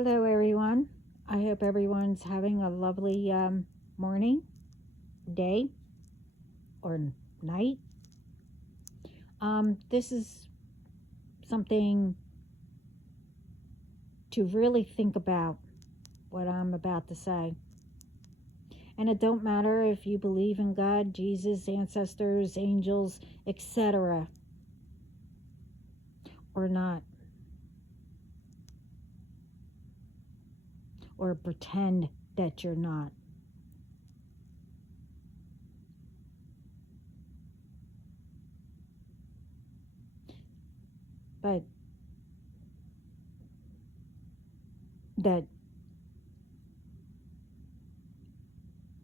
Hello, everyone. I hope everyone's having a lovely morning, day, or night. This is something to really think about what I'm about to say. And it don't matter if you believe in God, Jesus, ancestors, angels, etc., or not, or pretend that you're not. But that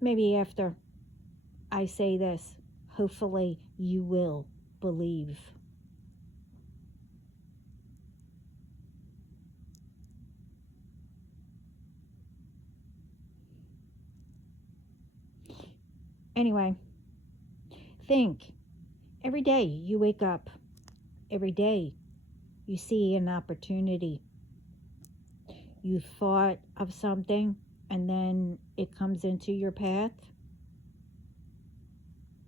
maybe after I say this, hopefully you will believe. Anyway, think every day you wake up, every day you see an opportunity. You thought of something and then it comes into your path,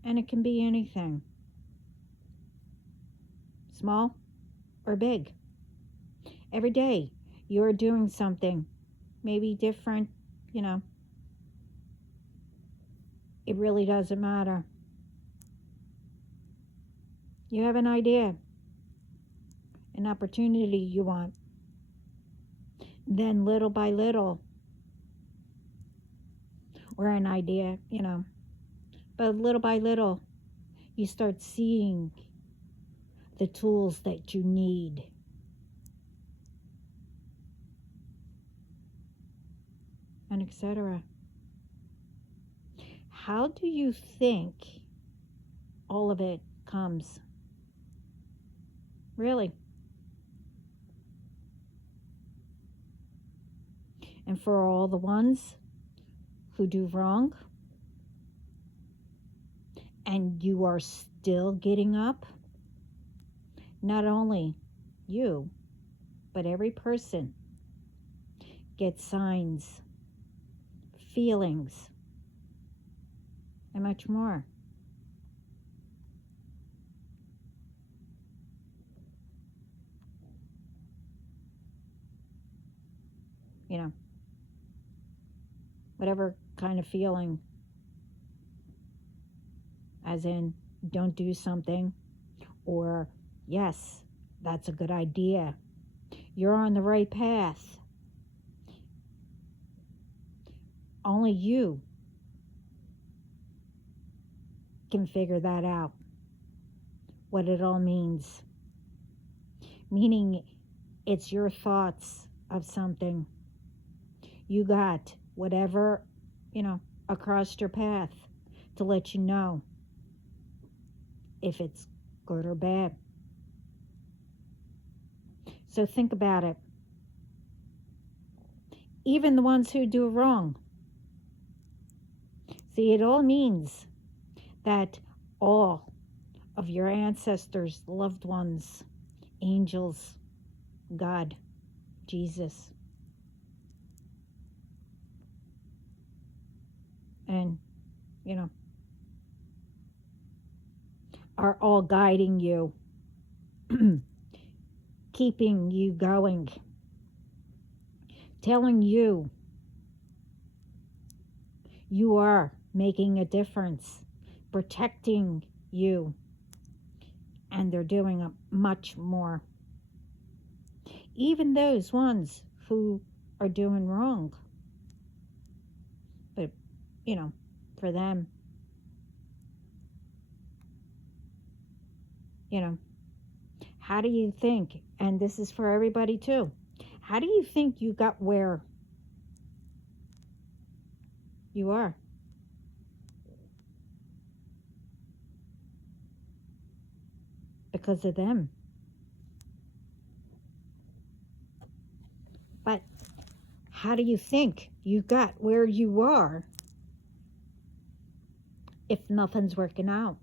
and it can be anything, small or big. Every day you're doing something, maybe different, you know, it really doesn't matter. You have an idea, an opportunity you want. Then little by little, or an idea, but little by little, you start seeing the tools that you need. And etc. How do you think all of it comes? Really? And for all the ones who do wrong, and you are still getting up, not only you, but every person gets signs, feelings, and much more. You know, whatever kind of feeling, as in, don't do something, or yes, that's a good idea. You're on the right path. Only you can figure that out, what it all means. Meaning, it's your thoughts of something. You got whatever, across your path to let you know if it's good or bad. So think about it. Even the ones who do wrong. See, it all means that all of your ancestors, loved ones, angels, God, Jesus, and, are all guiding you, keeping you going, telling you you are making a difference, protecting you, and they're doing much more. Even those ones who are doing wrong. But, for them, how do you think, and this is for everybody too, how do you think you got where you are? Because of them. But how do you think you got where you are if nothing's working out?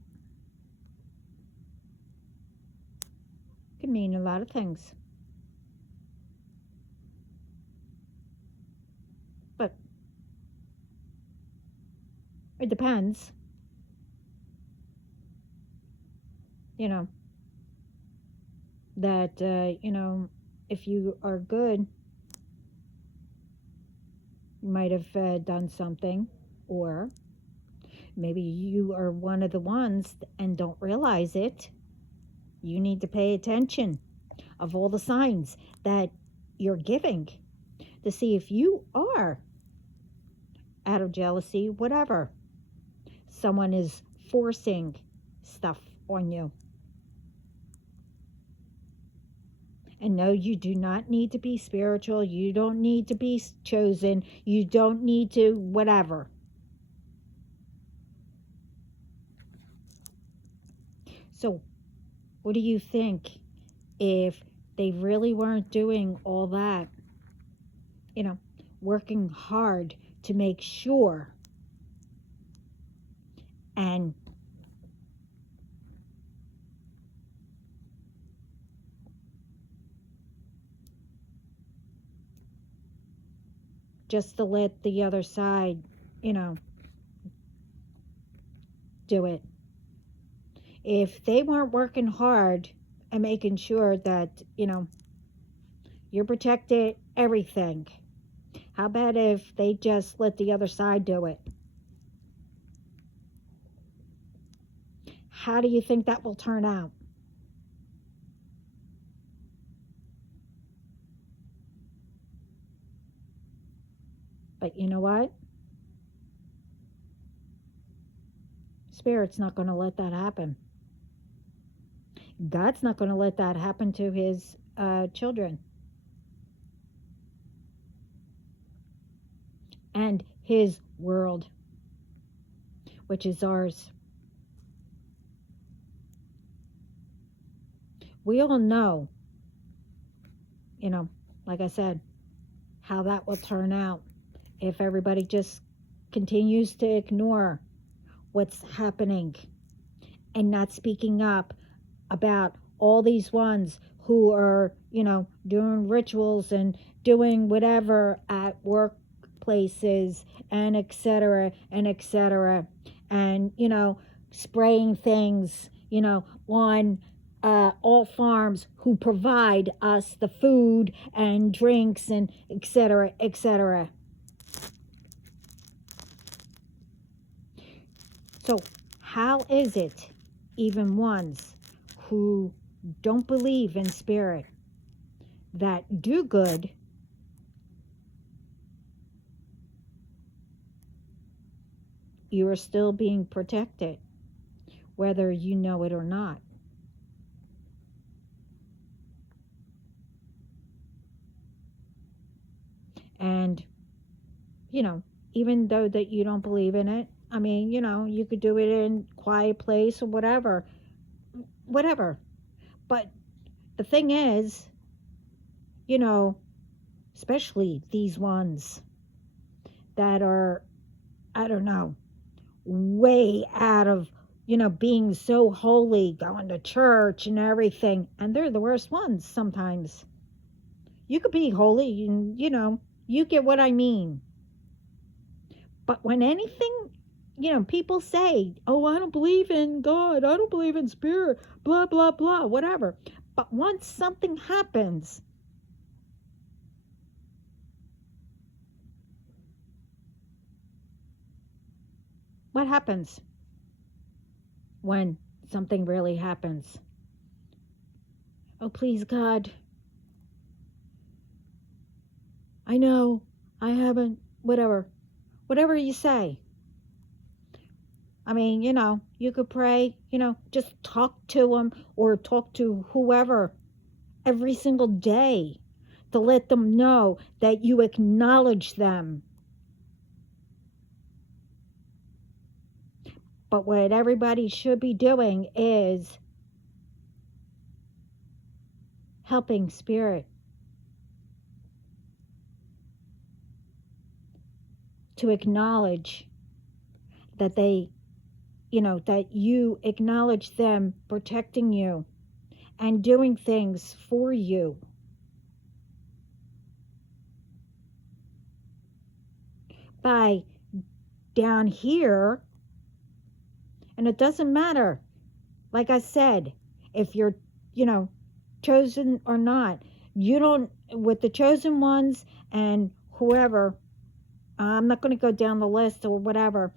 It could mean a lot of things. It depends. You know, that, if you are good, you might have done something, or maybe you are one of the ones and don't realize it. You need to pay attention of all the signs that you're giving to see if you are out of jealousy, whatever. Someone is forcing stuff on you. And no, you do not need to be spiritual. You don't need to be chosen. You don't need to whatever. So, what do you think if they really weren't doing all that, working hard to make sure and just to let the other side, do it? If they weren't working hard and making sure that, you're protected, everything, how about if they just let the other side do it? How do you think that will turn out? But you know what? Spirit's not going to let that happen. God's not going to let that happen to his children and his world, which is ours. We all know, like I said, how that will turn out if everybody just continues to ignore what's happening and not speaking up about all these ones who are, doing rituals and doing whatever at workplaces and etc. and etc. and, spraying things, on all farms who provide us the food and drinks and etc. etc. So how is it even ones who don't believe in spirit that do good you are still being protected, whether you know it or not? And, even though that you don't believe in it, I mean, you could do it in quiet place or whatever. But the thing is, especially these ones that are, I don't know, way out of, being so holy, going to church and everything. And they're the worst ones sometimes. You could be holy and, you get what I mean. But when anything, people say, oh, I don't believe in God, I don't believe in spirit, blah, blah, blah, whatever. But once something happens, what happens when something really happens? Oh, please, God, I know I haven't, whatever you say. I mean, you could pray, just talk to them or talk to whoever every single day to let them know that you acknowledge them. But what everybody should be doing is helping spirit to acknowledge that they, that you acknowledge them protecting you and doing things for you. By down here, And it doesn't matter, like I said, if you're, you know, chosen or not. You don't, with the chosen ones and whoever, I'm not going to go down the list or whatever,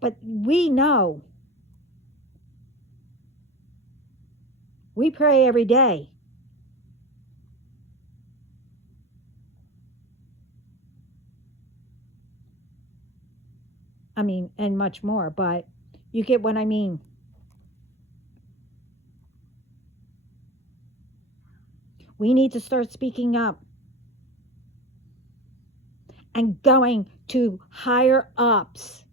but we know, we pray every day. I mean, and much more, but you get what I mean. We need to start speaking up and going to higher ups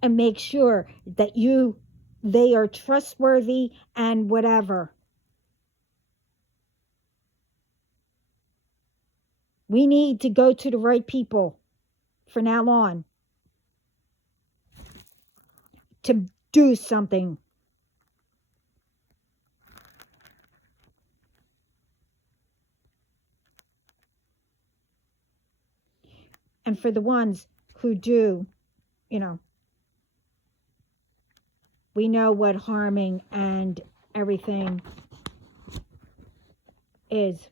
and make sure that they are trustworthy and whatever. We need to go to the right people for now on to do something. And for the ones who do, you know, we know what harming and everything is,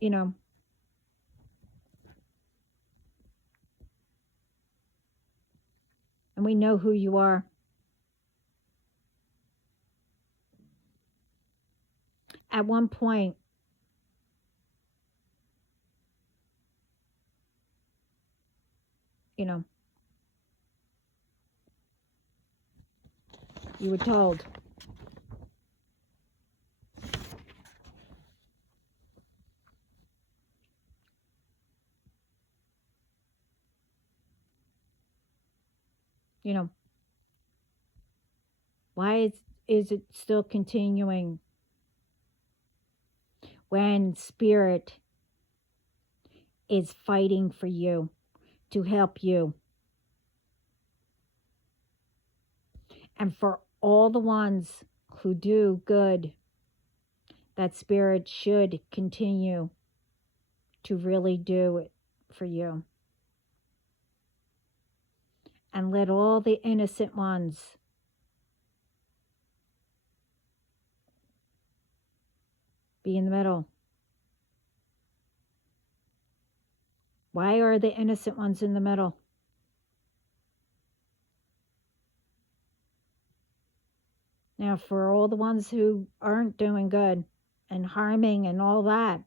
you know. And we know who you are. At one point, you know, you were told, you know, why is it still continuing when spirit is fighting for you to help you? And for all the ones who do good, that spirit should continue to really do it for you. And let all the innocent ones be in the middle. Why are the innocent ones in the middle? Now, for all the ones who aren't doing good and harming and all that,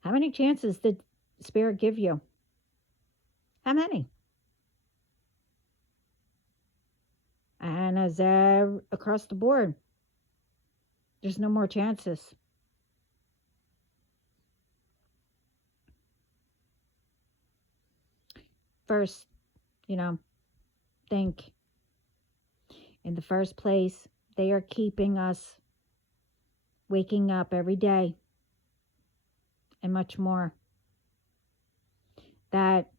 how many chances did Spirit give you? How many? And as across the board, there's no more chances. First, you know, think in the first place, they are keeping us waking up every day and much more. That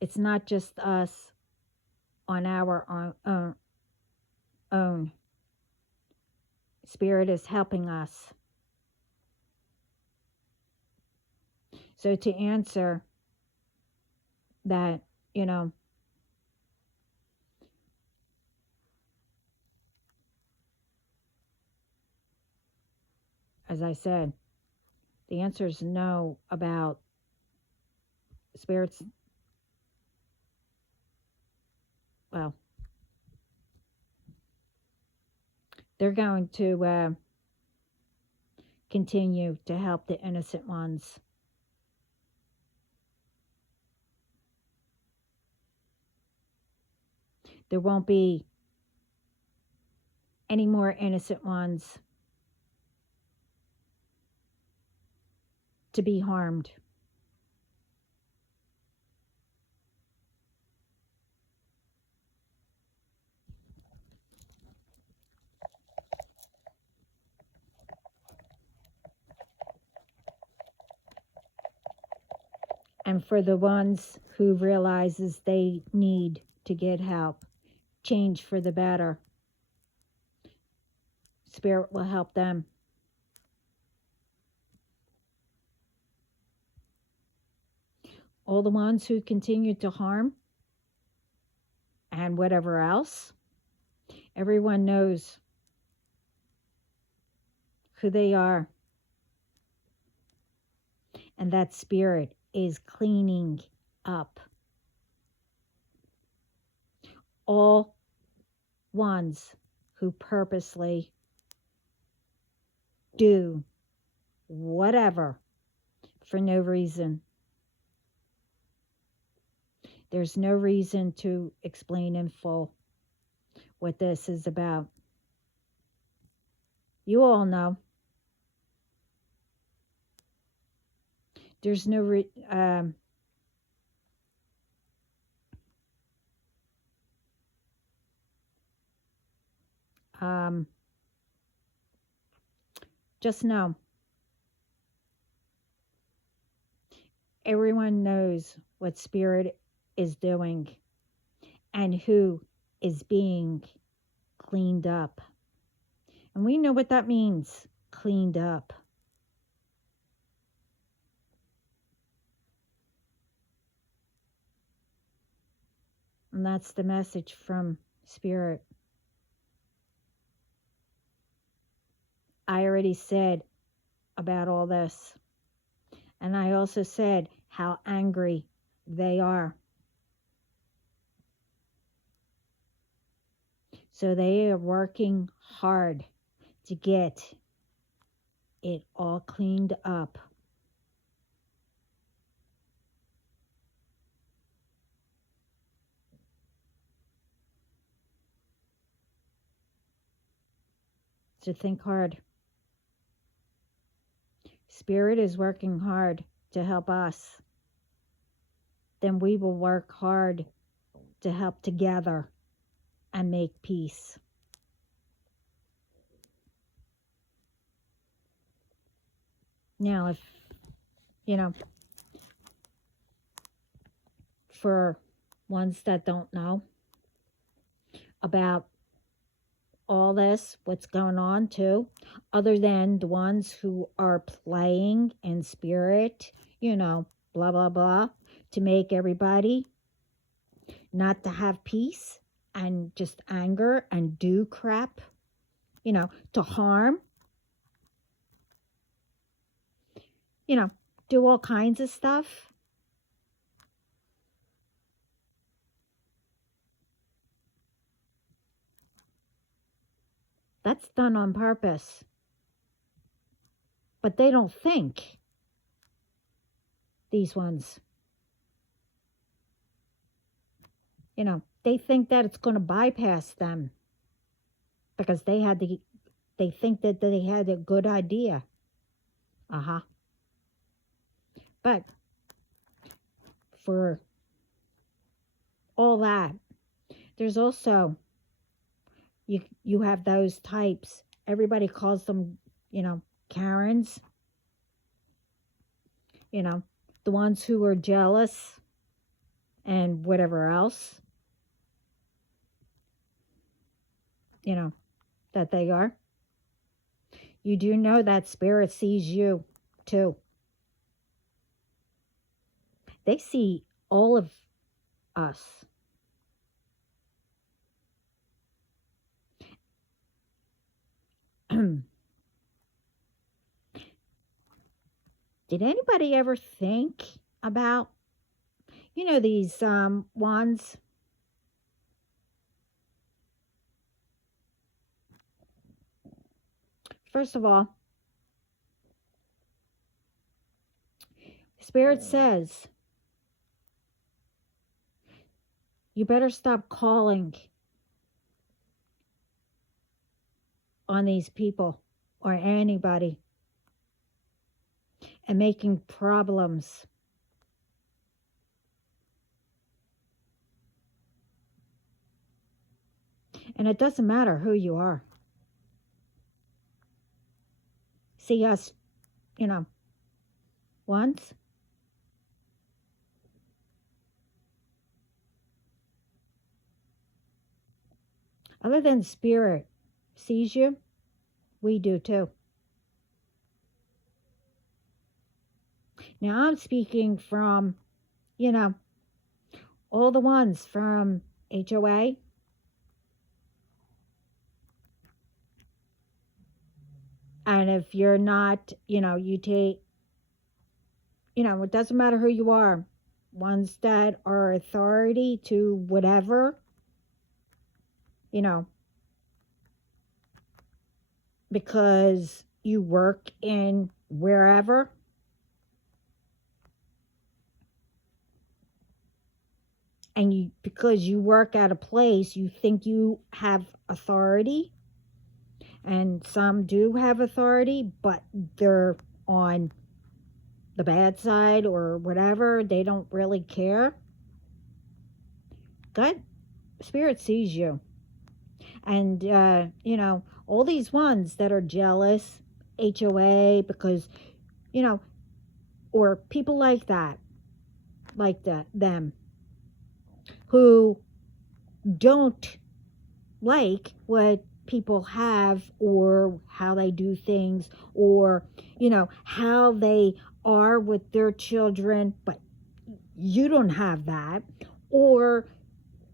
it's not just us on our own. Spirit is helping us. So to answer that, you know, as I said, the answer is no about spirits. Well, they're going to continue to help the innocent ones. There won't be any more innocent ones to be harmed. And for the ones who realizes they need to get help, change for the better. Spirit will help them. All the ones who continue to harm and whatever else, everyone knows who they are. And that Spirit is cleaning up all ones who purposely do whatever for no reason. There's no reason to explain in full what this is about. You all know. There's no just know. Everyone knows what Spirit is doing and who is being cleaned up. And we know what that means, cleaned up. And that's the message from Spirit. I already said about all this. And I also said how angry they are. So they are working hard to get it all cleaned up. So think hard. Spirit is working hard to help us. Then we will work hard to help together and make peace. Now, if, for ones that don't know about all this, what's going on too, other than the ones who are playing in Spirit, blah, blah, blah, to make everybody not to have peace and just anger and do crap, to harm, do all kinds of stuff. That's done on purpose. But they don't think, these ones. They think that it's going to bypass them because they think that they had a good idea. But for all that, there's also, you have those types. Everybody calls them, Karens. The ones who are jealous and whatever else, that they are. You do know that Spirit sees you too. They see all of us. Did anybody ever think about, these wands? First of all, Spirit says, you better stop calling on these people or anybody and making problems. And it doesn't matter who you are. See us, once. Other than Spirit sees you, We do too. Now I'm speaking from, you know, all the ones from HOA. And if you're not, you take, it doesn't matter who you are, ones that are authority to whatever, you know, because you work in wherever, and because you work at a place, you think you have authority, and some do have authority, but they're on the bad side or whatever. They don't really care. God, Spirit sees you. And, all these ones that are jealous, HOA, because, or people like that, them, who don't like what people have or how they do things, or how they are with their children, but you don't have that, or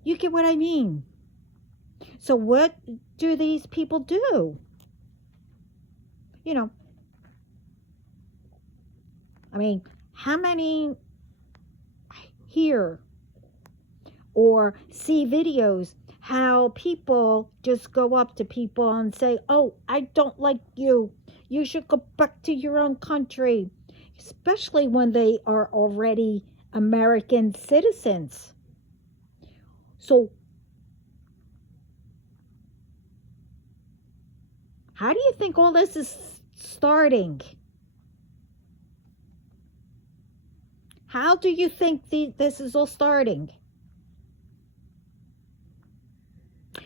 you get what I mean. So what do these people do? I mean, how many hear or see videos how people just go up to people and say, "Oh, I don't like you. You should go back to your own country," especially when they are already American citizens. So how do you think all this is starting? How do you think this is all starting?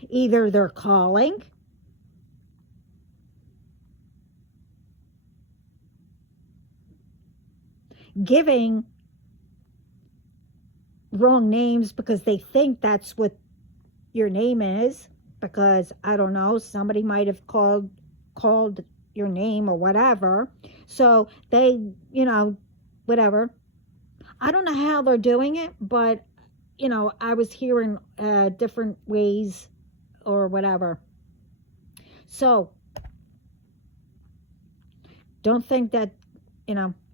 Either they're calling, giving wrong names because they think that's what your name is, because I don't know, somebody might have called your name or whatever. So they, whatever. I don't know how they're doing it, but I was hearing different ways or whatever. So don't think that,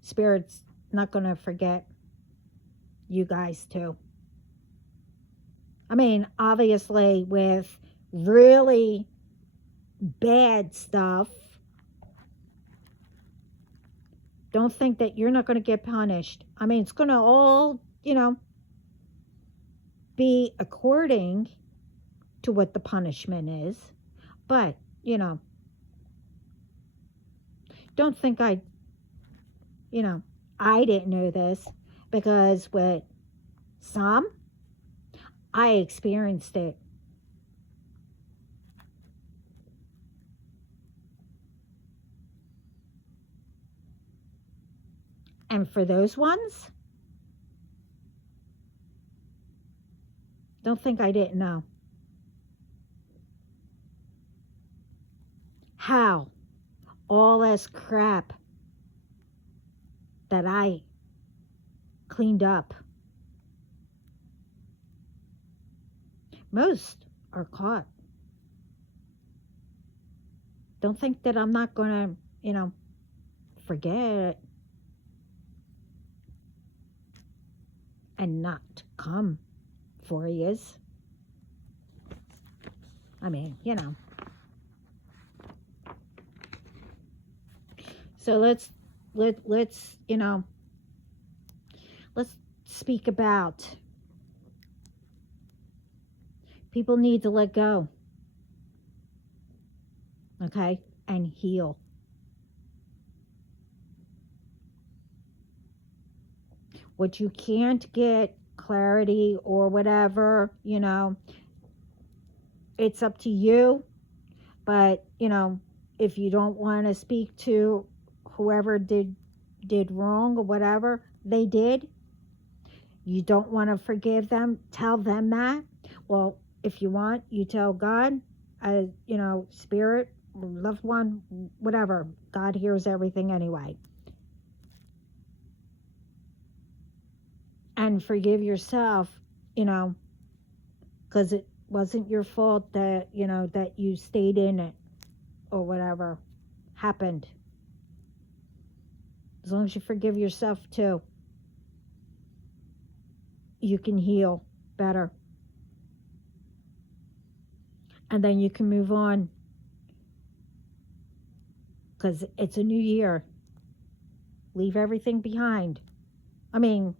Spirit's not going to forget you guys too. I mean, obviously, with really bad stuff, don't think that you're not going to get punished. I mean, it's going to all, be according to what the punishment is. But, don't think I didn't know this, because with some, I experienced it. And for those ones, don't think I didn't know. How all this crap that I cleaned up, most are caught. Don't think that I'm not going to, forget and not come for yous. I mean, So let's let's speak about, people need to let go, okay, and heal. What you can't get clarity or whatever, it's up to you. But if you don't want to speak to whoever did wrong or whatever they did, you don't want to forgive them, tell them that. Well, if you want, you tell God, Spirit, loved one, whatever. God hears everything anyway. And forgive yourself, you know, because it wasn't your fault that, that you stayed in it or whatever happened. As long as you forgive yourself too, you can heal better. And then you can move on because it's a new year. Leave everything behind. I mean,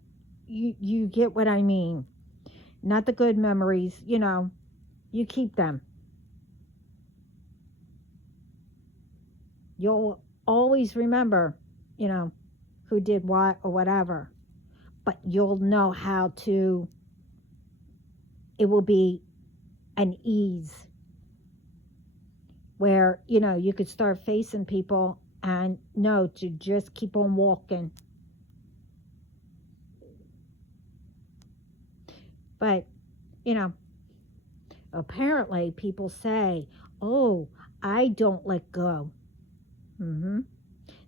you get what I mean. Not the good memories, you keep them. You'll always remember, who did what or whatever. But you'll know how to, it will be an ease where, you could start facing people and know to just keep on walking. But, apparently people say, oh, I don't let go.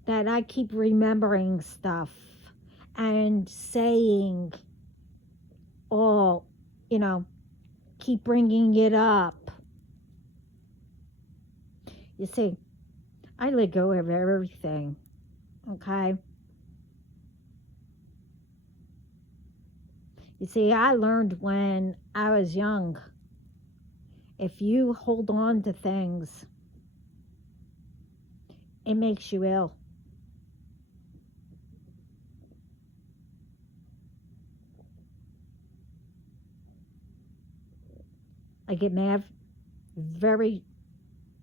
That I keep remembering stuff and saying, oh, keep bringing it up. You see, I let go of everything, okay? You see, I learned when I was young, if you hold on to things, it makes you ill. I get mad very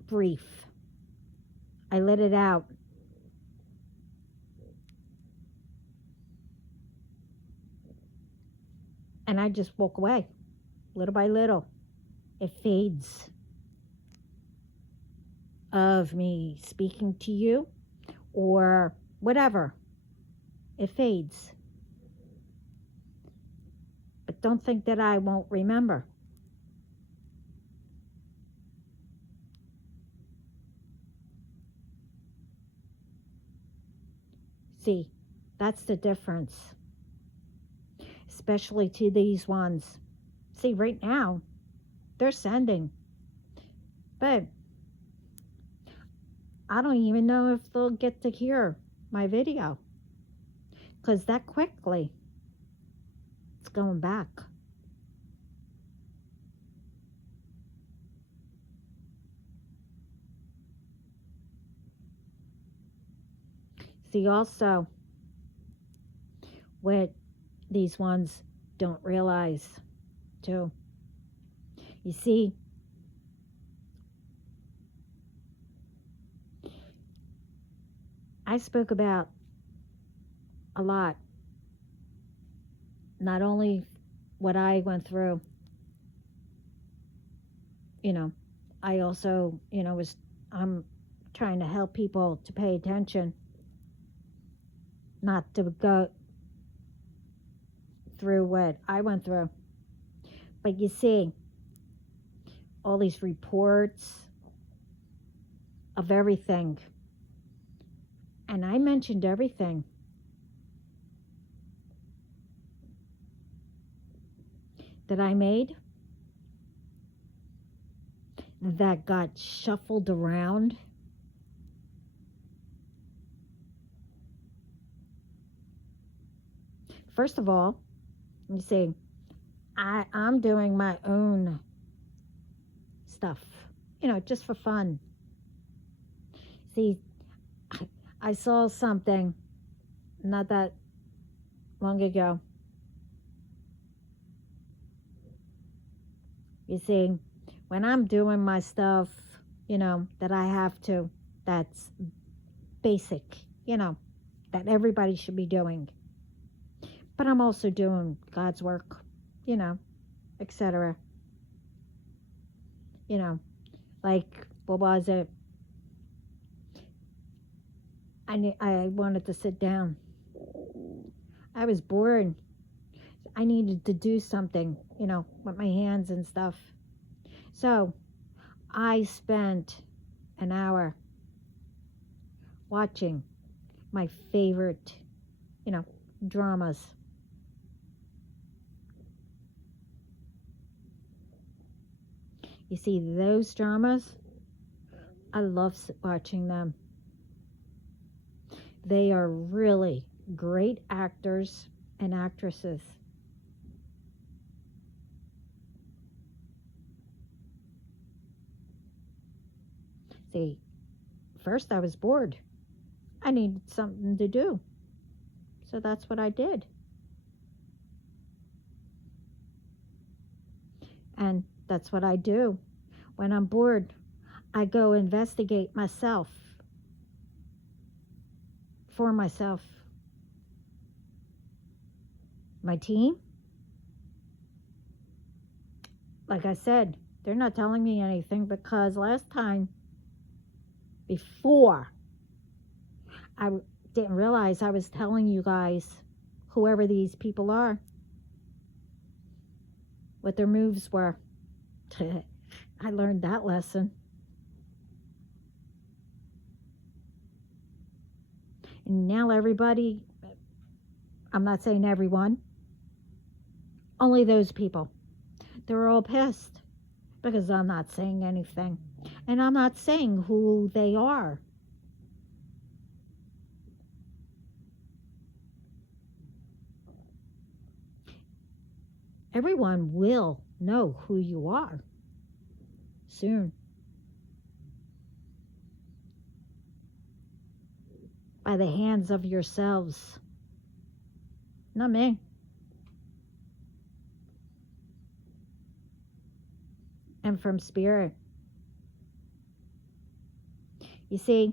brief. I let it out. And I just walk away, little by little. It fades of me speaking to you or whatever. It fades. But don't think that I won't remember. See, that's the difference. Especially to these ones. See, right now, they're sending. But I don't even know if they'll get to hear my video. Because that quickly, it's going back. See, also, what these ones don't realize, too. You see, I spoke about a lot. Not only what I went through, I also, I'm trying to help people to pay attention, not to go through what I went through. But you see, all these reports of everything. And I mentioned everything. That I made that got shuffled around. First of all, you see, I'm doing my own stuff, just for fun. See, I saw something not that long ago. You see, when I'm doing my stuff, that I have to, that's basic, that everybody should be doing. But I'm also doing God's work, etc. Like, what was it? I wanted to sit down. I was bored. I needed to do something, with my hands and stuff. So I spent an hour watching my favorite, dramas. You see, those dramas, I love watching them. They are really great actors and actresses. See, first I was bored. I needed something to do. So that's what I did. And that's what I do. When I'm bored, I go investigate myself, for myself. My team, like I said, they're not telling me anything because last time, before, I didn't realize I was telling you guys, whoever these people are, what their moves were. I learned that lesson. And now everybody, I'm not saying everyone, only those people, they're all pissed because I'm not saying anything. And I'm not saying who they are. Everyone will know who you are soon. By the hands of yourselves. Not me. And from spirit. You see,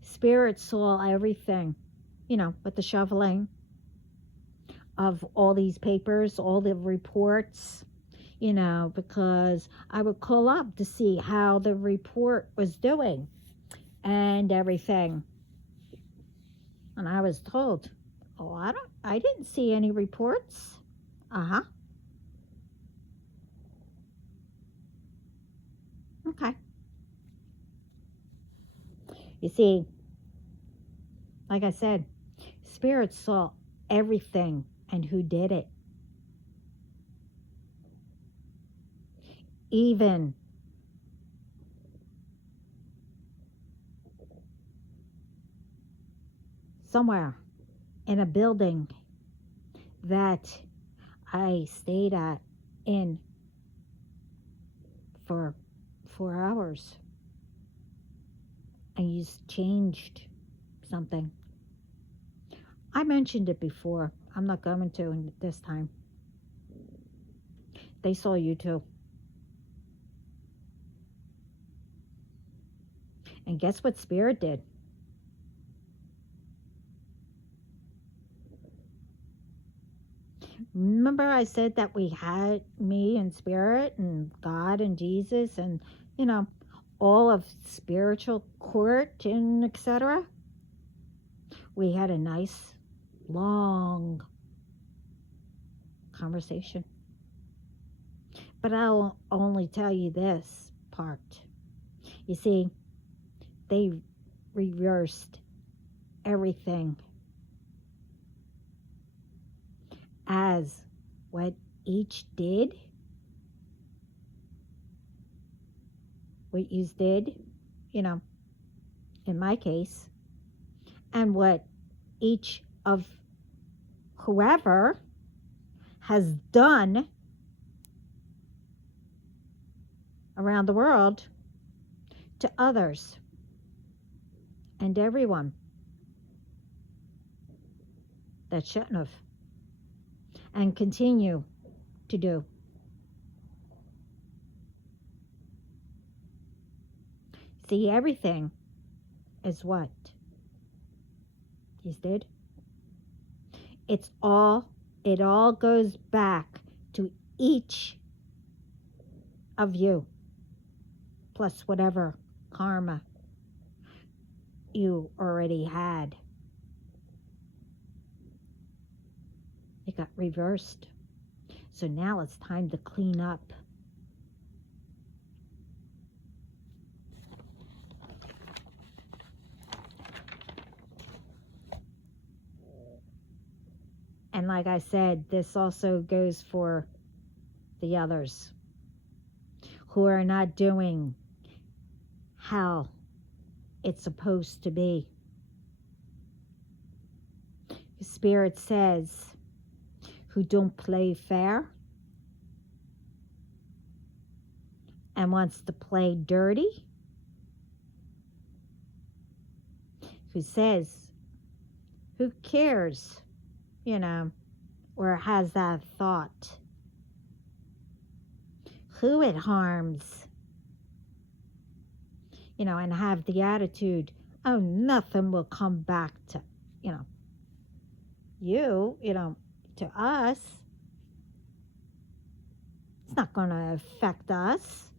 spirit saw everything, with the shoveling of all these papers, all the reports, because I would call up to see how the report was doing and everything. And I was told, oh, I didn't see any reports. Uh-huh. Okay. You see, like I said, spirit saw everything and who did it. Even somewhere in a building that I stayed in for 4 hours. And you changed something. I mentioned it before. I'm not going to this time. They saw you too. And guess what spirit did? Remember I said that we had me and spirit and God and Jesus and, all of spiritual court and etc. We had a nice, long conversation. But I'll only tell you this part. You see, they reversed everything as what each did, what you did, in my case, and what each of whoever has done around the world to others and everyone that shouldn't have and continue to do. See, everything is what you did. It all goes back to each of you, plus whatever karma you already had. It got reversed. So now it's time to clean up. And like I said, this also goes for the others who are not doing how it's supposed to be. Spirit says, who don't play fair and wants to play dirty, who says, who cares, or has that thought, who it harms, and have the attitude, oh, nothing will come back to, to us. It's not going to affect us,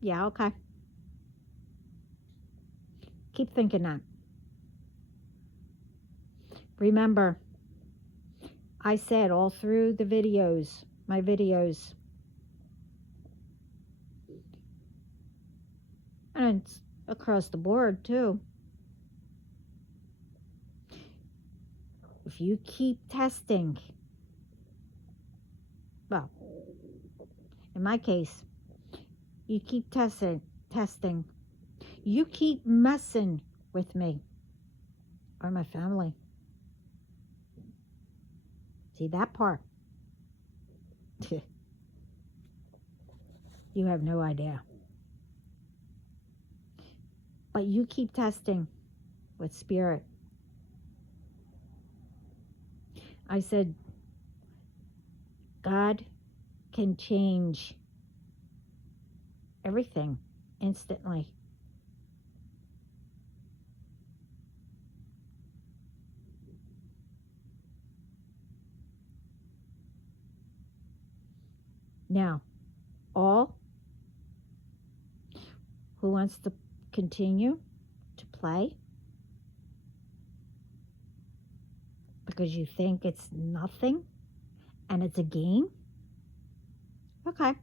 Yeah, okay. Keep thinking that. Remember, I said all through the videos, my videos, and it's across the board too. If you keep testing, well, in my case, you keep testing, you keep messing with me or my family. See that part? You have no idea. But you keep testing with spirit. I said, God can change everything instantly. Now, all who wants to continue to play because you think it's nothing and it's a game, okay.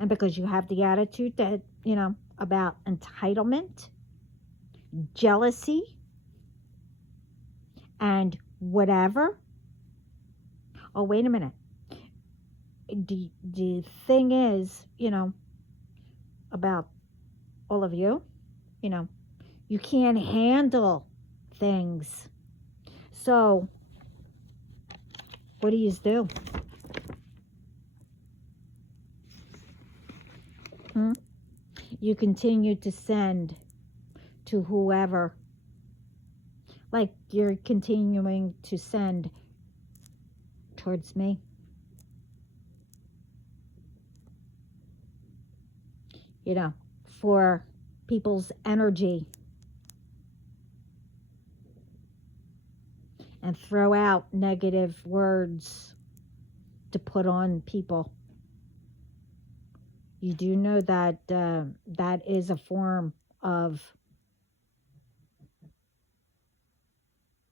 And because you have the attitude that, about entitlement, jealousy, and whatever. Oh, wait a minute. The thing is, about all of you, you can't handle things. So, what do you do? You continue to send to whoever, like you're continuing to send towards me. For people's energy. And throw out negative words to put on people. You do know that that is a form of,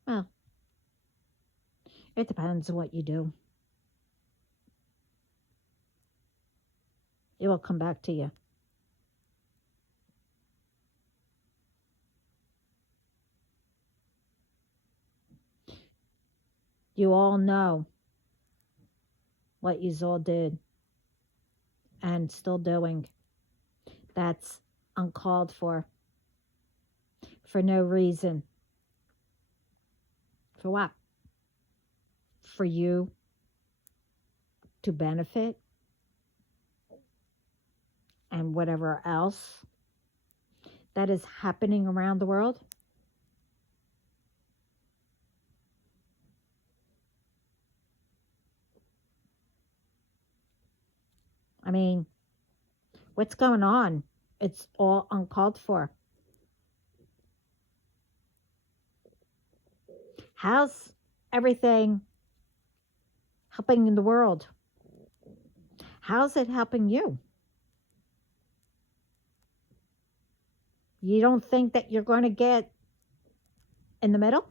well, it depends on what you do. It will come back to you. You all know what you all did and still doing. That's uncalled for no reason. For what? For you to benefit and whatever else that is happening around the world. I mean, what's going on? It's all uncalled for. How's everything helping in the world? How's it helping you? You don't think that you're going to get in the middle?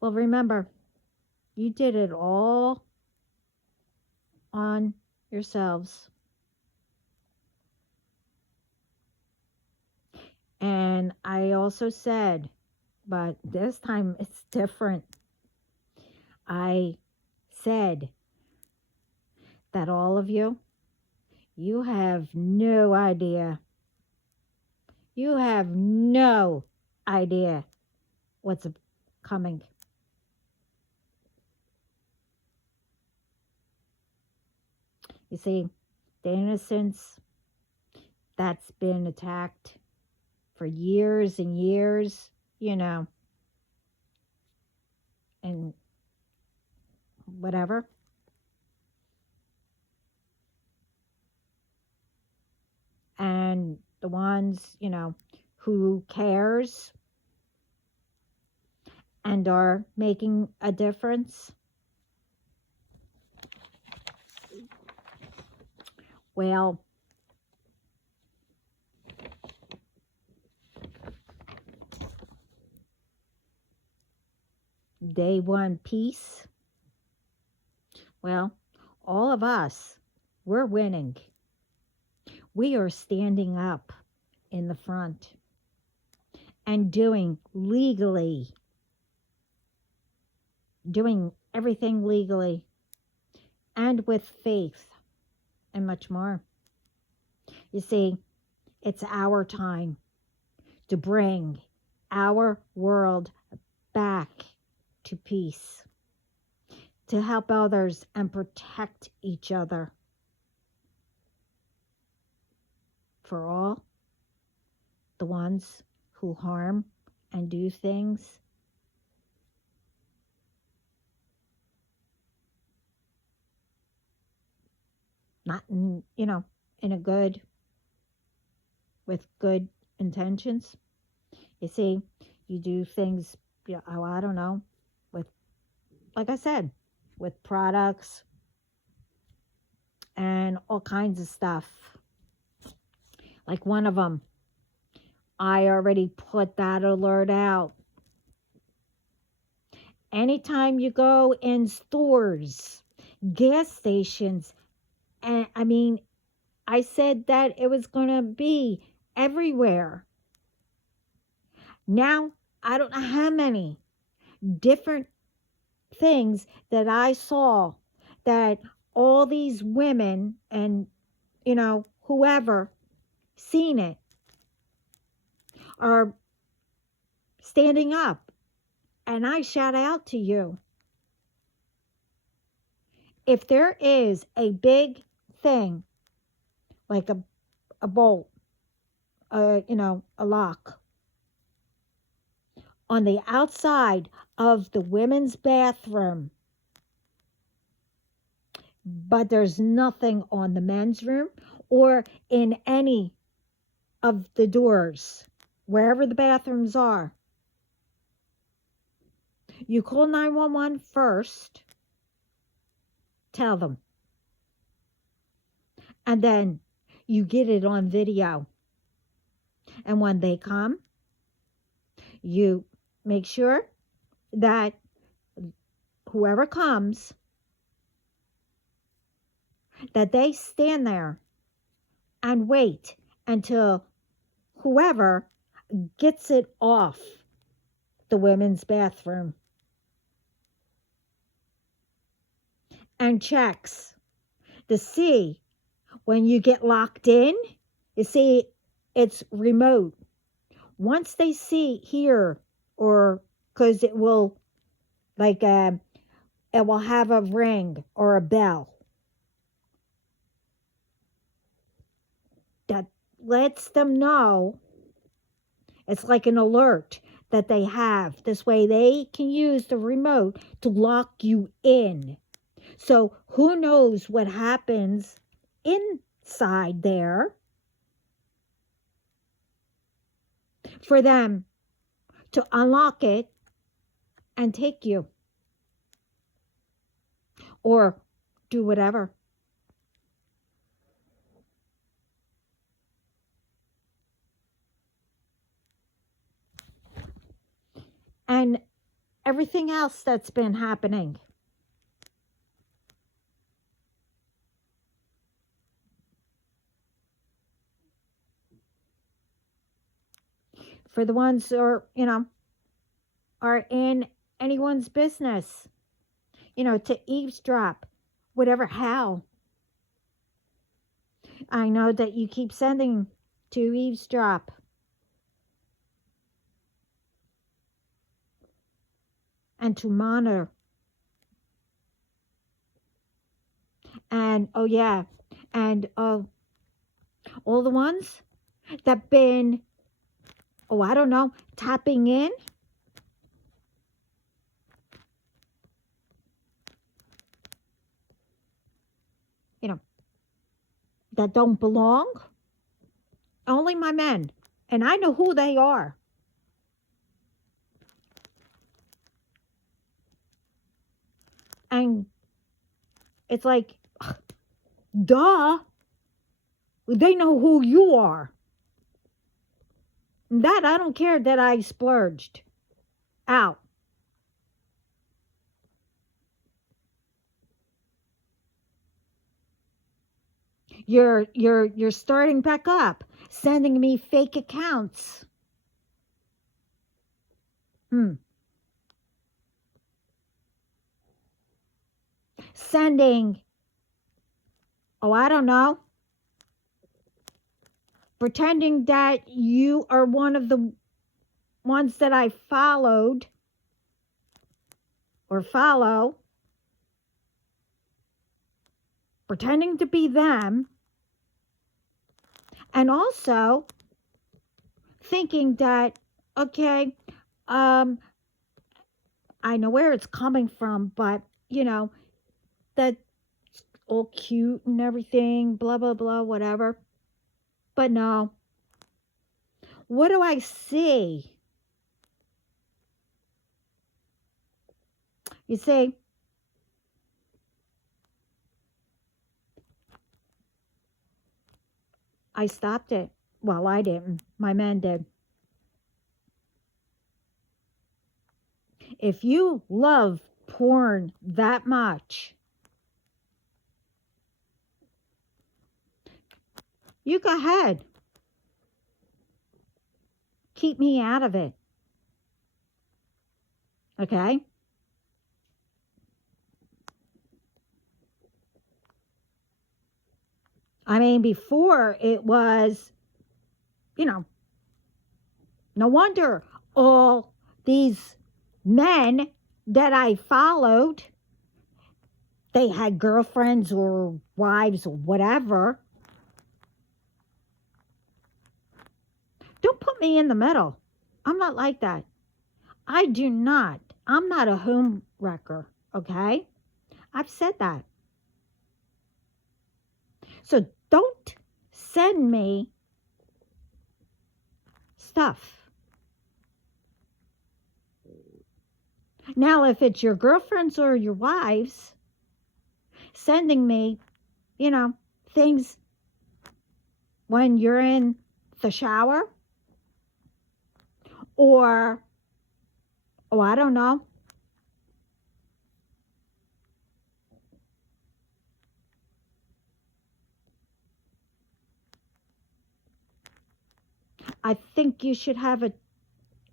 Well, remember, you did it all on yourselves. And I also said, but this time it's different. I said that all of you, you have no idea. You have no idea what's coming. You see, the innocence that's been attacked for years and years, and whatever. And the ones, who cares and are making a difference, well, they want peace. Well, all of us, we're winning. We are standing up in the front and doing everything legally and with faith and much more. You see, it's our time to bring our world back to peace, to help others and protect each other. For all the ones who harm and do things not in a good, with good intentions. You see, you do things, I don't know, with, like I said, with products and all kinds of stuff. Like one of them, I already put that alert out. Anytime you go in stores, gas stations, and I said that it was going to be everywhere. Now, I don't know how many different things that I saw that all these women and, whoever seen it are standing up. And I shout out to you. If there is a big thing, like a bolt, a lock, on the outside of the women's bathroom, but there's nothing on the men's room or in any of the doors, wherever the bathrooms are, you call 911 first, tell them, and then you get it on video. And when they come, you make sure that whoever comes, that they stand there and wait until whoever gets it off the women's bathroom and checks to see when you get locked in. You see, it's remote. Once they hear, or because it will, like, it will have a ring or a bell that lets them know. It's like an alert that they have. This way they can use the remote to lock you in. So who knows what happens inside there for them to unlock it and take you or do whatever. And everything else that's been happening. for the ones who are, are in anyone's business, to eavesdrop, whatever hell. I know that you keep sending to eavesdrop. And to monitor. And, oh yeah, and all the ones that been, I don't know, tapping in. That don't belong. Only my men. And I know who they are. And it's like, duh. They know who you are. That I don't care that I splurged out. You're starting back up, sending me fake accounts. Sending, I don't know, pretending that you are one of the ones that I followed or follow, pretending to be them, and also thinking that, okay, I know where it's coming from, but that's all cute and everything, blah blah blah, whatever. But no, what do I see? You see, I stopped it. Well, I didn't. My man did. If you love porn that much, you go ahead. Keep me out of it. Okay? I mean, before it was, no wonder all these men that I followed, they had girlfriends or wives or whatever. Don't put me in the middle. I'm not like that. I do not. I'm not a home wrecker, okay? I've said that. So don't send me stuff. Now, if it's your girlfriends or your wives sending me, things when you're in the shower, or, I don't know, I think you should have a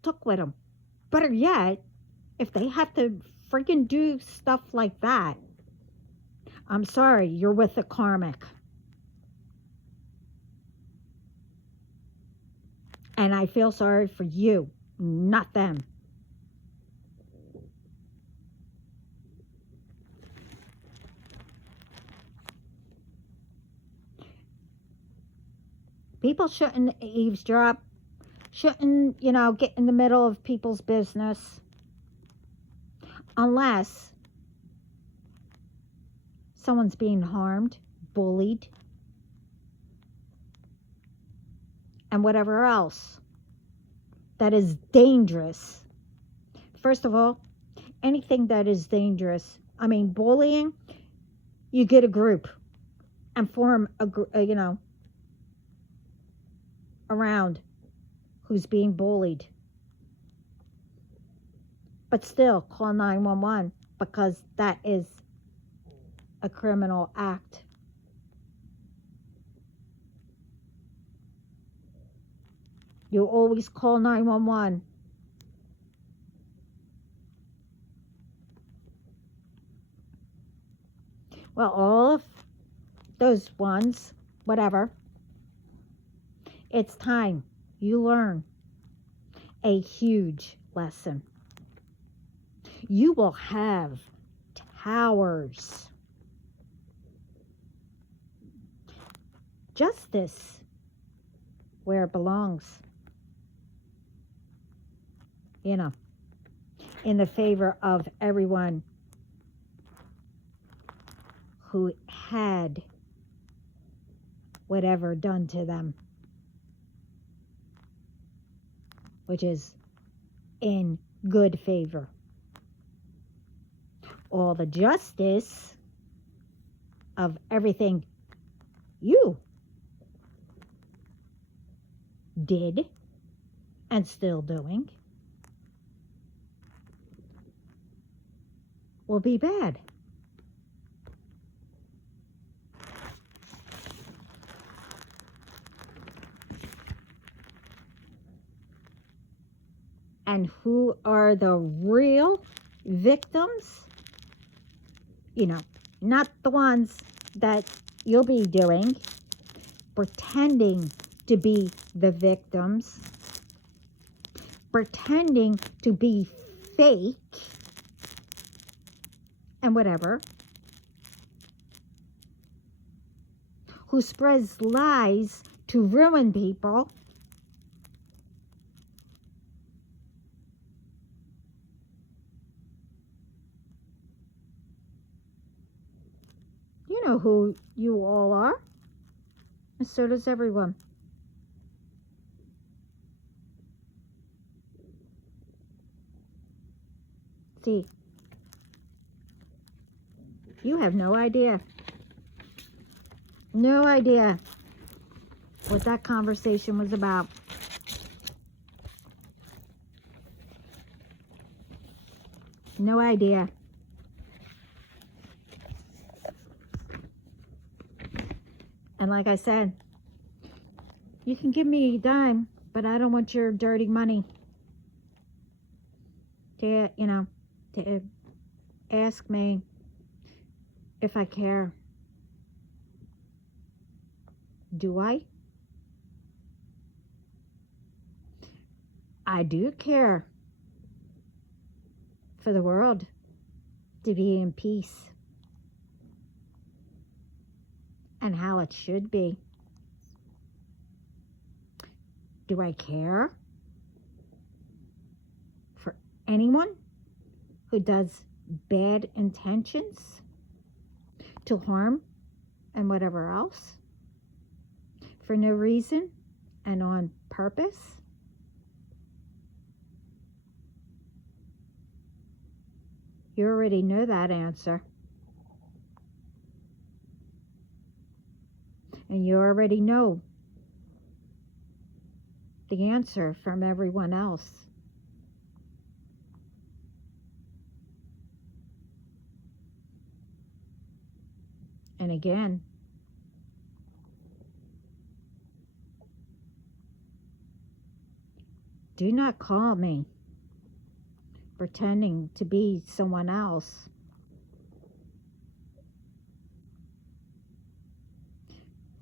talk with them. Better yet, if they have to freaking do stuff like that, I'm sorry, you're with a karmic. And I feel sorry for you, not them. People shouldn't eavesdrop, shouldn't, get in the middle of people's business unless someone's being harmed, bullied, and whatever else that is dangerous. First of all, anything that is dangerous, I mean, bullying, you get a group and form around who's being bullied. But still, call 911 because that is a criminal act. You always call 911. Well, all of those ones, whatever, it's time you learn a huge lesson. You will have towers. Justice where it belongs. You know, in the favor of everyone who had whatever done to them, which is in good favor. All the justice of everything you did and still doing will be bad. And who are the real victims? You know, not the ones that you'll be doing, pretending to be the victims, pretending to be fake, and whatever, who spreads lies to ruin people. You know who you all are, and so does everyone. See, you have no idea what that conversation was about. No idea. And like I said, you can give me a dime, but I don't want your dirty money to, to ask me if I care. Do I? I do care for the world to be in peace and how it should be. Do I care for anyone who does bad intentions to harm and whatever else for no reason and on purpose? You already know that answer. And you already know the answer from everyone else. And again, do not call me pretending to be someone else.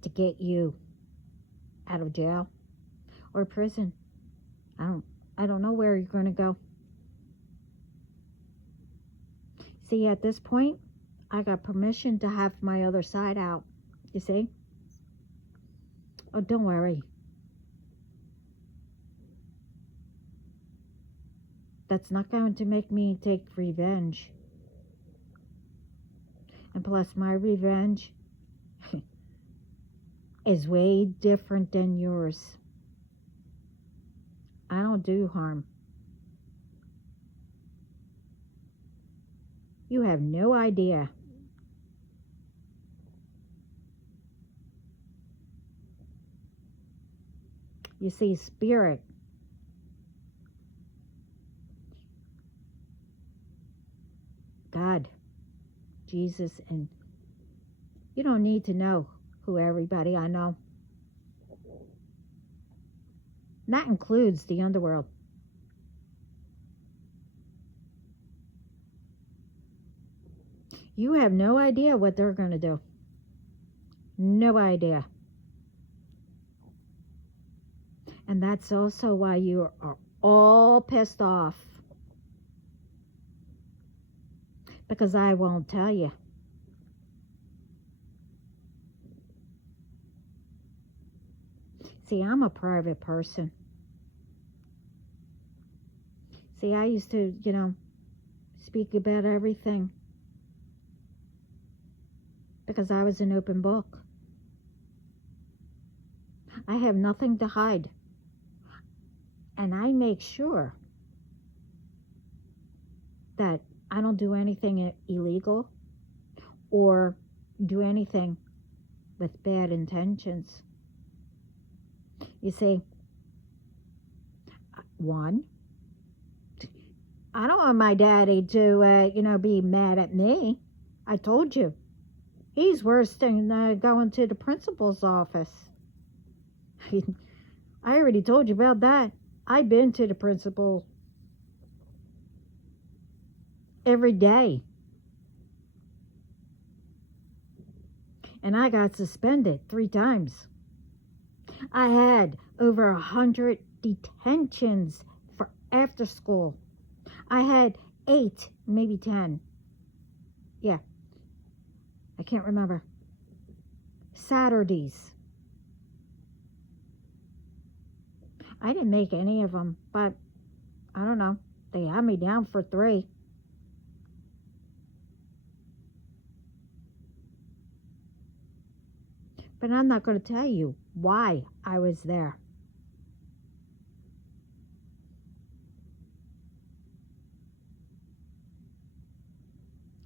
To get you out of jail or prison. I don't know where you're going to go. See, at this point, I got permission to have my other side out. You see? Oh, don't worry. That's not going to make me take revenge. And plus, my revenge is way different than yours. I don't do harm. You have no idea. You see, spirit God, Jesus, and you don't need to know who everybody I know. And that includes the underworld. You have no idea what they're going to do. No idea. And that's also why you are all pissed off. Because I won't tell you. See, I'm a private person. See, I used to, speak about everything. Because I was an open book. I have nothing to hide. And I make sure that I don't do anything illegal or do anything with bad intentions. You see, one, I don't want my daddy to, be mad at me. I told you. He's worse than going to the principal's office. I already told you about that. I've been to the principal every day. And I got suspended 3 times. I had over 100 detentions for after school. I had 8, maybe 10. Yeah. I can't remember. Saturdays. I didn't make any of them, but I don't know. They had me down for 3. But I'm not going to tell you why I was there.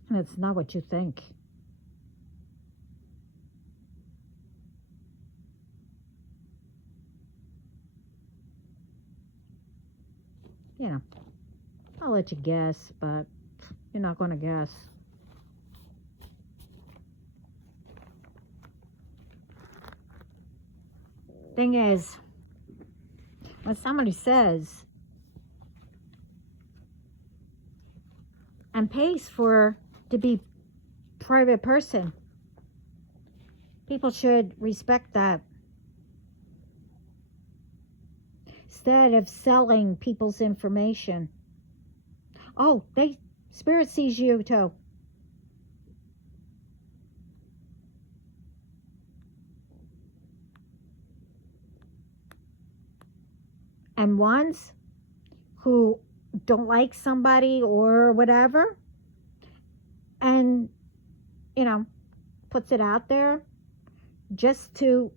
And it's not what you think. I'll let you guess, but you're not going to guess. Thing is, when somebody says and pays to be private person, people should respect that. Instead of selling people's information. Oh, Spirit sees you too. And ones who don't like somebody or whatever, and, puts it out there just to,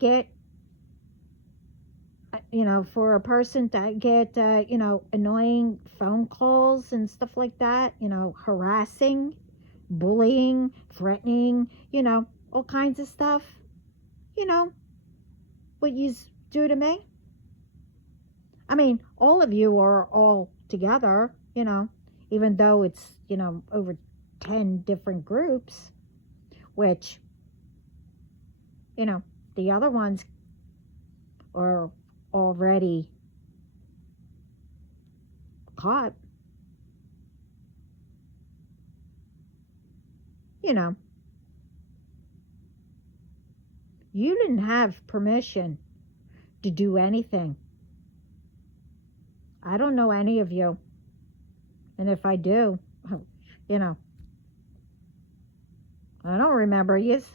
get, for a person to get, annoying phone calls and stuff like that, harassing, bullying, threatening, all kinds of stuff. What you do to me. I mean, all of you are all together, even though it's, over 10 different groups, which, the other ones are already caught. You didn't have permission to do anything. I don't know any of you. And if I do, I don't remember yous.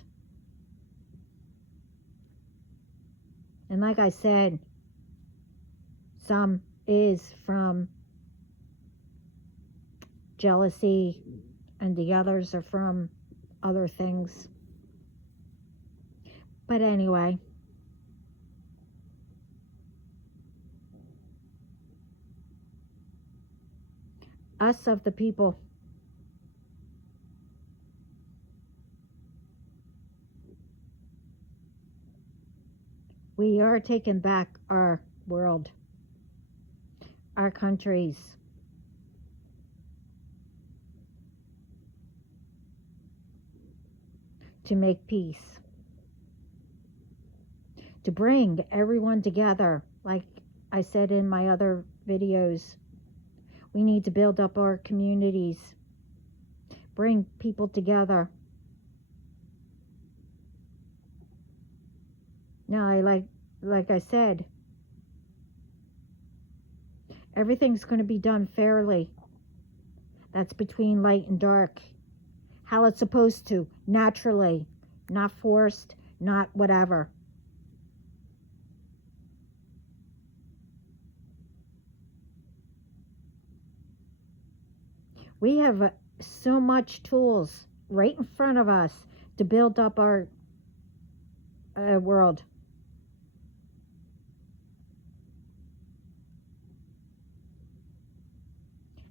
And like I said, some is from jealousy and the others are from other things. But anyway, us of the people, we are taking back our world, our countries. To make peace. To bring everyone together Like I said in my other videos, we need to build up our communities, bring people together. Now, like I said, everything's going to be done fairly. That's between light and dark. How it's supposed to, naturally, not forced, not whatever. We have so much tools right in front of us to build up our world.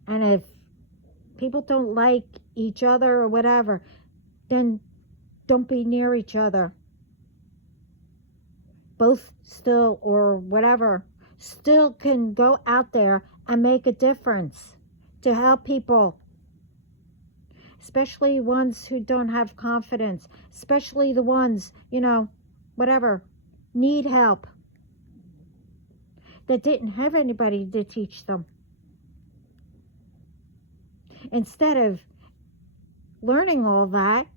And if people don't like each other or whatever, then don't be near each other. Both still or whatever still can go out there and make a difference to help people, especially ones who don't have confidence, especially the ones, whatever, need help, that didn't have anybody to teach them. Instead of learning all that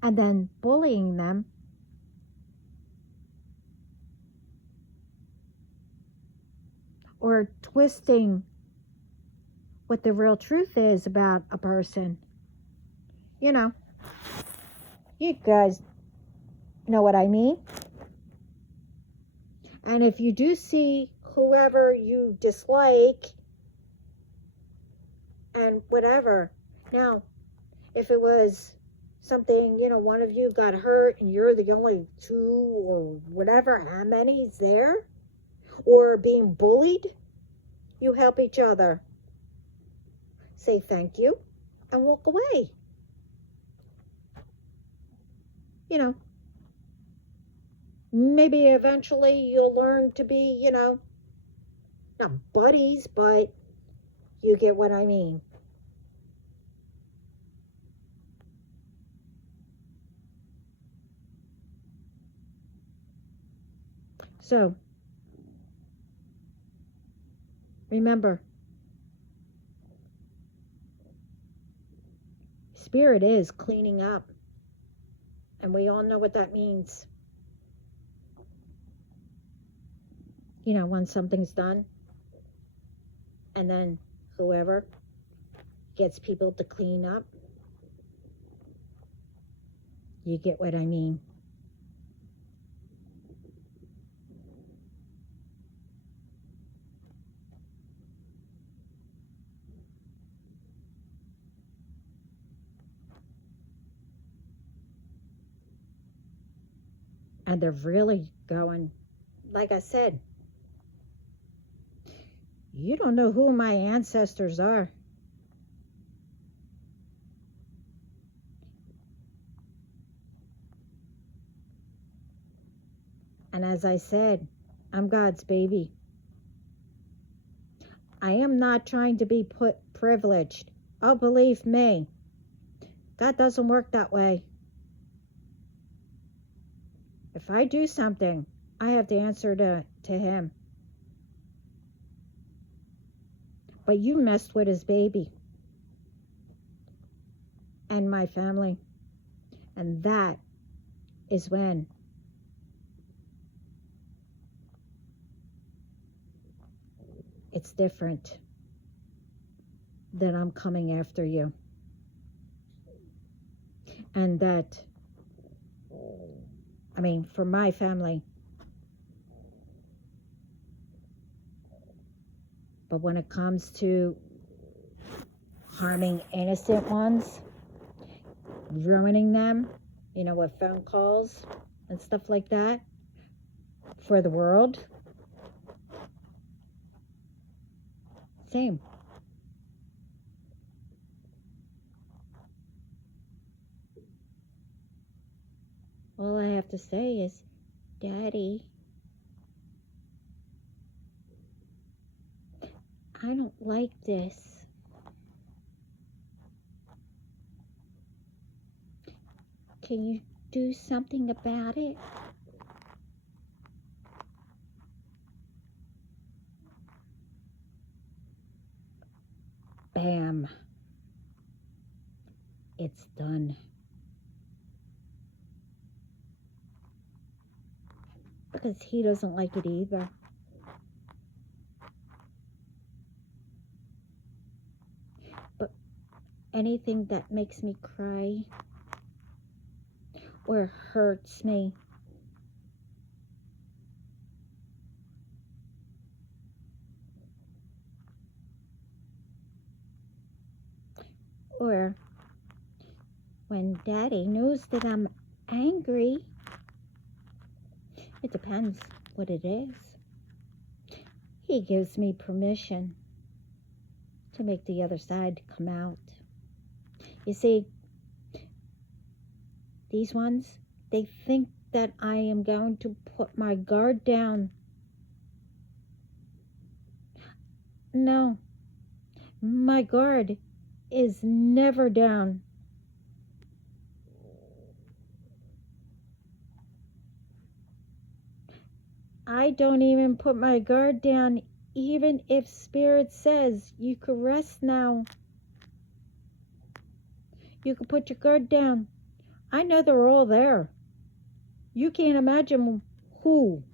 and then bullying them, or twisting what the real truth is about a person. You guys know what I mean. And if you do see whoever you dislike and whatever, now, if it was something, one of you got hurt and you're the only two or whatever, how many's there, or being bullied, you help each other. Say thank you and walk away. Maybe eventually you'll learn to be, not buddies, but you get what I mean. So, remember, spirit is cleaning up. And we all know what that means. When something's done, and then whoever gets people to clean up, you get what I mean. And they're really going, like I said, you don't know who my ancestors are. And as I said, I'm God's baby. I am not trying to be privileged. Oh, believe me, God doesn't work that way. If I do something, I have to answer to him. But you messed with his baby and my family. And that is when it's different. Then I'm coming after you. And that, for my family. But when it comes to harming innocent ones, ruining them, with phone calls and stuff like that for the world, same. All I have to say is, Daddy, I don't like this. Can you do something about it? it's done. Because he doesn't like it either. But anything that makes me cry or hurts me, or when Daddy knows that I'm angry, it depends what it is. He gives me permission to make the other side come out. You see, these ones, they think that I am going to put my guard down. No, my guard is never down. I don't even put my guard down, even if Spirit says you can rest now. You can put your guard down. I know they're all there. You can't imagine who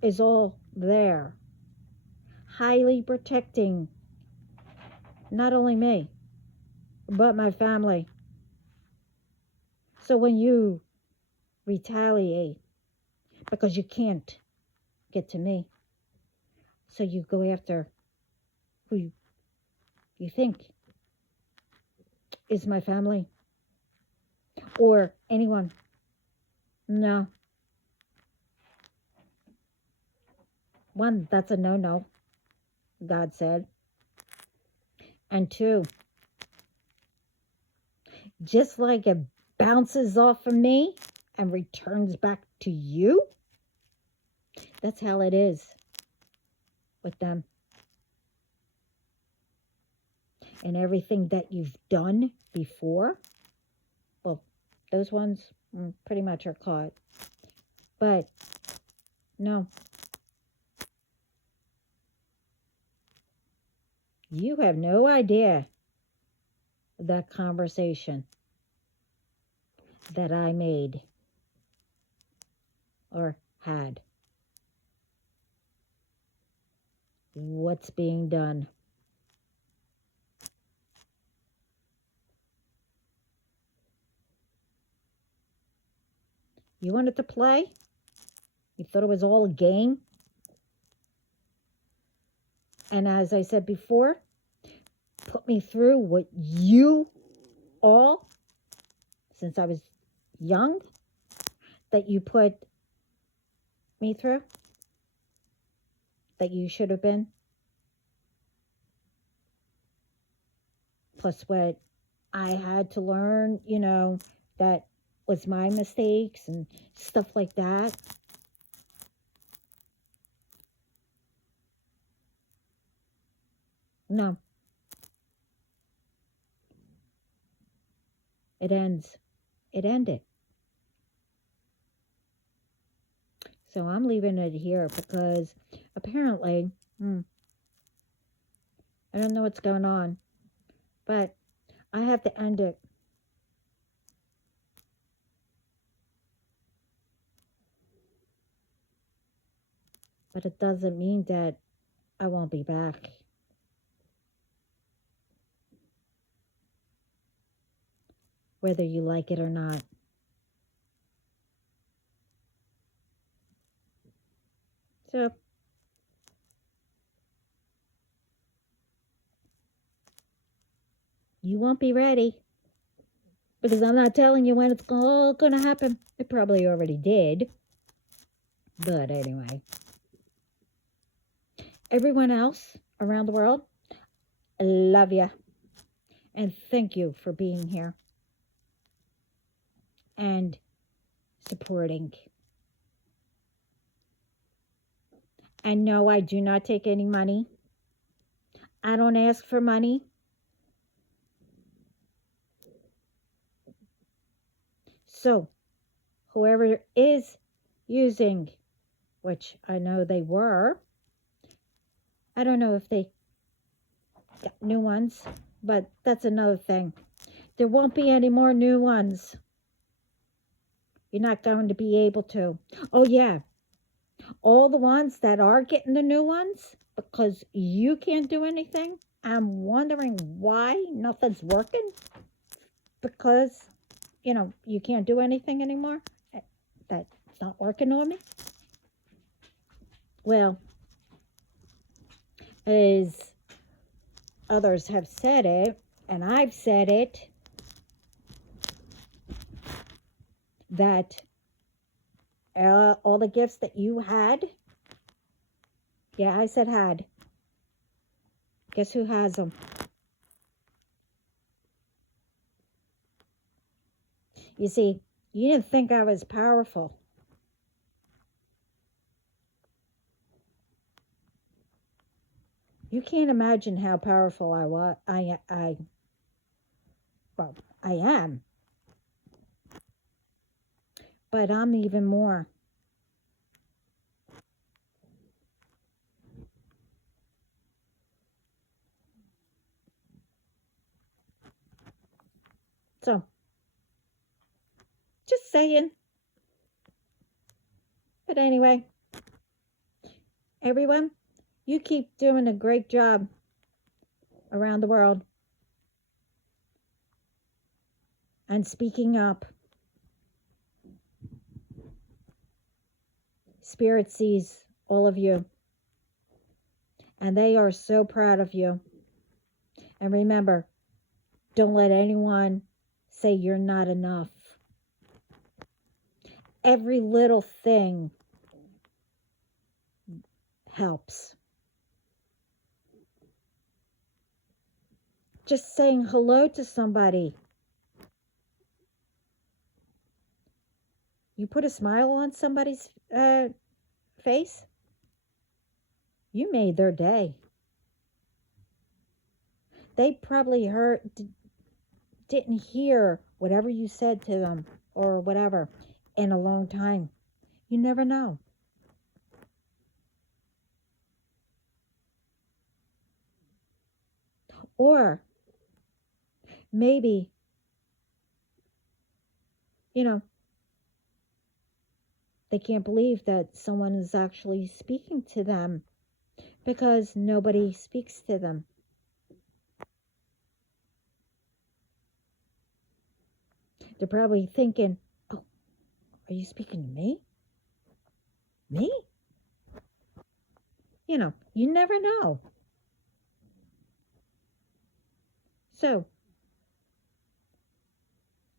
is all there. Highly protecting not only me, but my family. So when you retaliate because you can't get to me, so you go after who you think is my family or anyone. No. One, that's a no-no, God said. And two, just like it bounces off of me and returns back to you, that's how it is with them. And everything that you've done before, well, those ones pretty much are caught. But no, you have no idea that conversation that I made or had. What's being done. You wanted to play? You thought it was all a game? And as I said before, put me through what you all, since I was young, that you put me through, that you should have been, plus what I had to learn, that was my mistakes and stuff like that. No. It ends. It ended. So I'm leaving it here because apparently, I don't know what's going on, but I have to end it. But it doesn't mean that I won't be back. Whether you like it or not. So, you won't be ready. Because I'm not telling you when it's all going to happen. It probably already did. But anyway. Everyone else around the world, I love you. And thank you for being here. And supporting. And no, I do not take any money. I don't ask for money. So, whoever is using, which I know they were, I don't know if they got new ones, but that's another thing. There won't be any more new ones. You're not going to be able to. Oh, yeah. All the ones that are getting the new ones, because you can't do anything, I'm wondering why nothing's working. Because, you can't do anything anymore. That's not working on me. Well, as others have said it, and I've said it, that all the gifts that you had, yeah, I said had. Guess who has them? You see, you didn't think I was powerful. You can't imagine how powerful I was. Well, I am. But I'm even more. So, just saying. But anyway, everyone, you keep doing a great job around the world and speaking up. Spirit sees all of you, and they are so proud of you. And remember, don't let anyone say you're not enough. Every little thing helps. Just saying hello to somebody. You put a smile on somebody's face, you made their day. They probably didn't hear whatever you said to them or whatever in a long time. You never know. Or maybe, they can't believe that someone is actually speaking to them because nobody speaks to them. They're probably thinking, oh, are you speaking to me? Me? You never know. So,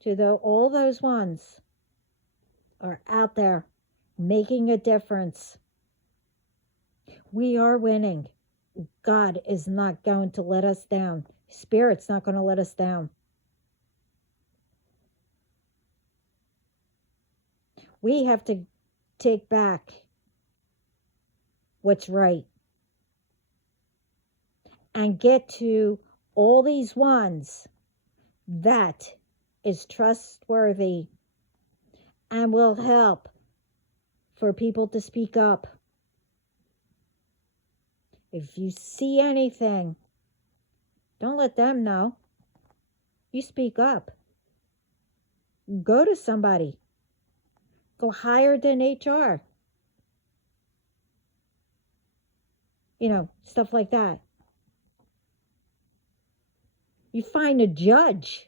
to all those ones are out there making a difference, we are winning. God is not going to let us down. Spirit's not going to let us down. We have to take back what's right and get to all these ones that is trustworthy and will help for people to speak up. If you see anything, don't let them know. You speak up. Go to somebody. Go higher than HR. Stuff like that. You find a judge.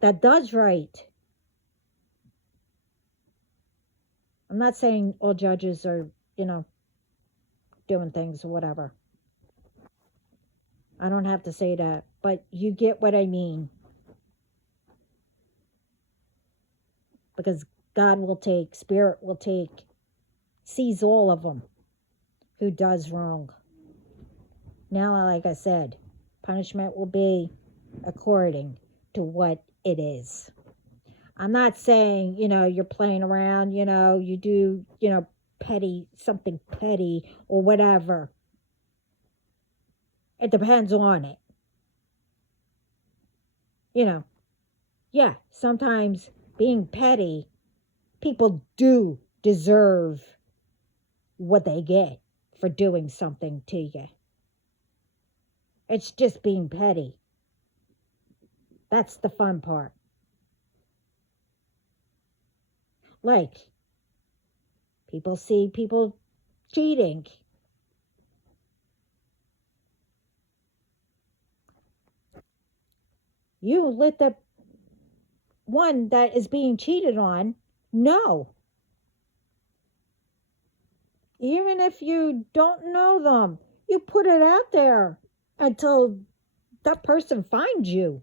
That does right. I'm not saying all judges are, doing things or whatever. I don't have to say that, but you get what I mean. Because God will take, Spirit will take, sees all of them who does wrong. Now, like I said, punishment will be according to what it is. I'm not saying, you're playing around, you do, something petty or whatever. It depends on it. Yeah, sometimes being petty, people do deserve what they get. for doing something to you. It's just being petty. That's the fun part. Like, people see people cheating. You let the one that is being cheated on know. Even if you don't know them, you put it out there until that person finds you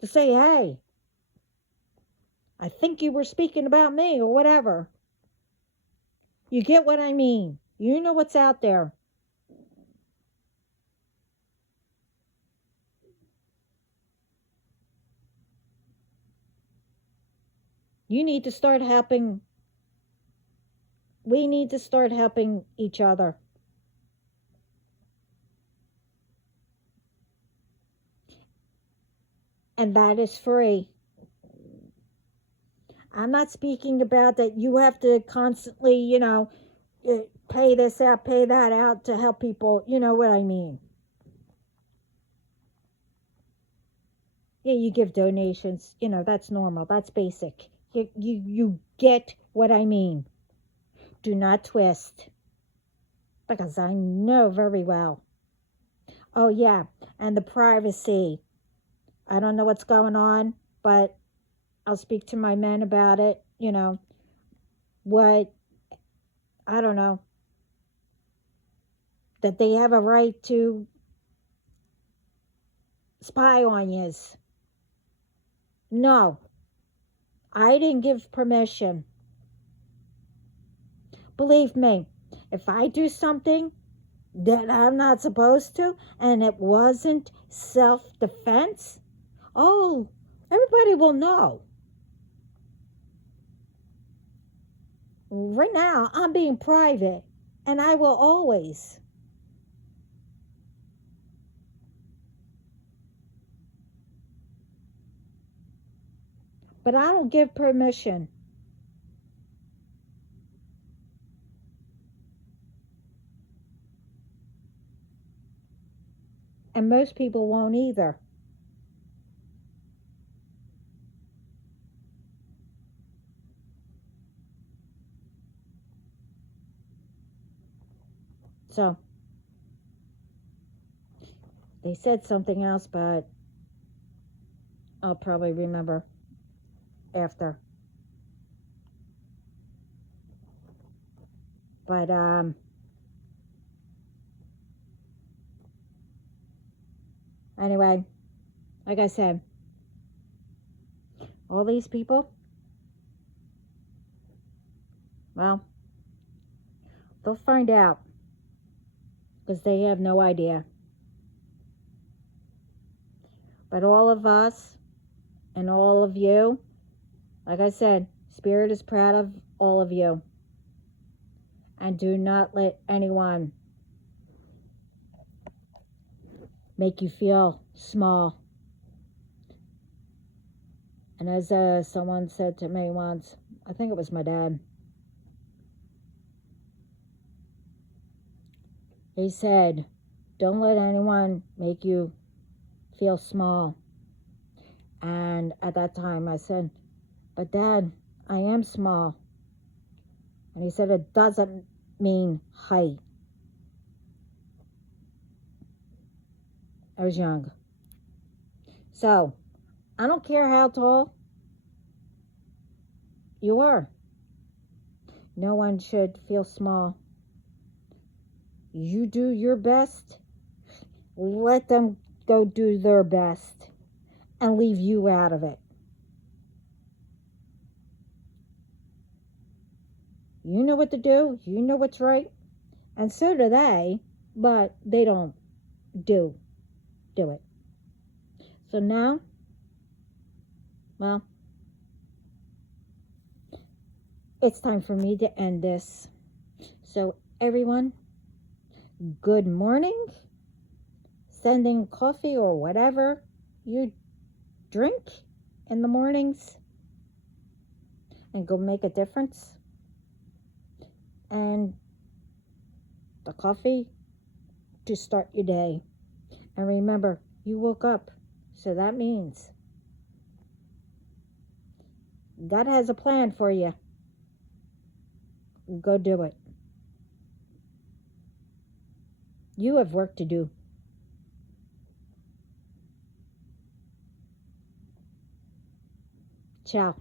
to say, hey, I think you were speaking about me or whatever. You get what I mean. You know what's out there. You need to start helping. We need to start helping each other. And that is free. I'm not speaking about that you have to constantly, pay this out, pay that out to help people. You know what I mean. Yeah, you give donations. That's normal. That's basic. You get what I mean. Do not twist. Because I know very well. Oh, yeah. And the privacy. I don't know what's going on, but I'll speak to my men about it. What, I don't know, that they have a right to spy on yous. No, I didn't give permission. Believe me, if I do something that I'm not supposed to and it wasn't self-defense, oh, everybody will know. Right now, I'm being private, and I will always. But I don't give permission. And most people won't either. So, they said something else, but I'll probably remember after. But, anyway, like I said, all these people, well, they'll find out because they have no idea. But all of us and all of you, like I said, Spirit is proud of all of you. And do not let anyone make you feel small. And as someone said to me once, I think it was my dad, he said, don't let anyone make you feel small. And at that time I said, but Dad, I am small. And he said, it doesn't mean height. I was young. So, I don't care how tall you are. No one should feel small. You do your best. Let them go do their best and leave you out of it. You know what to do. You know what's right. And so do they, but they don't do it. So now, well, it's time for me to end this. So everyone, good morning. Sending coffee or whatever you drink in the mornings and go make a difference. And the coffee to start your day. And remember, you woke up, so that means God has a plan for you. Go do it. You have work to do. Ciao.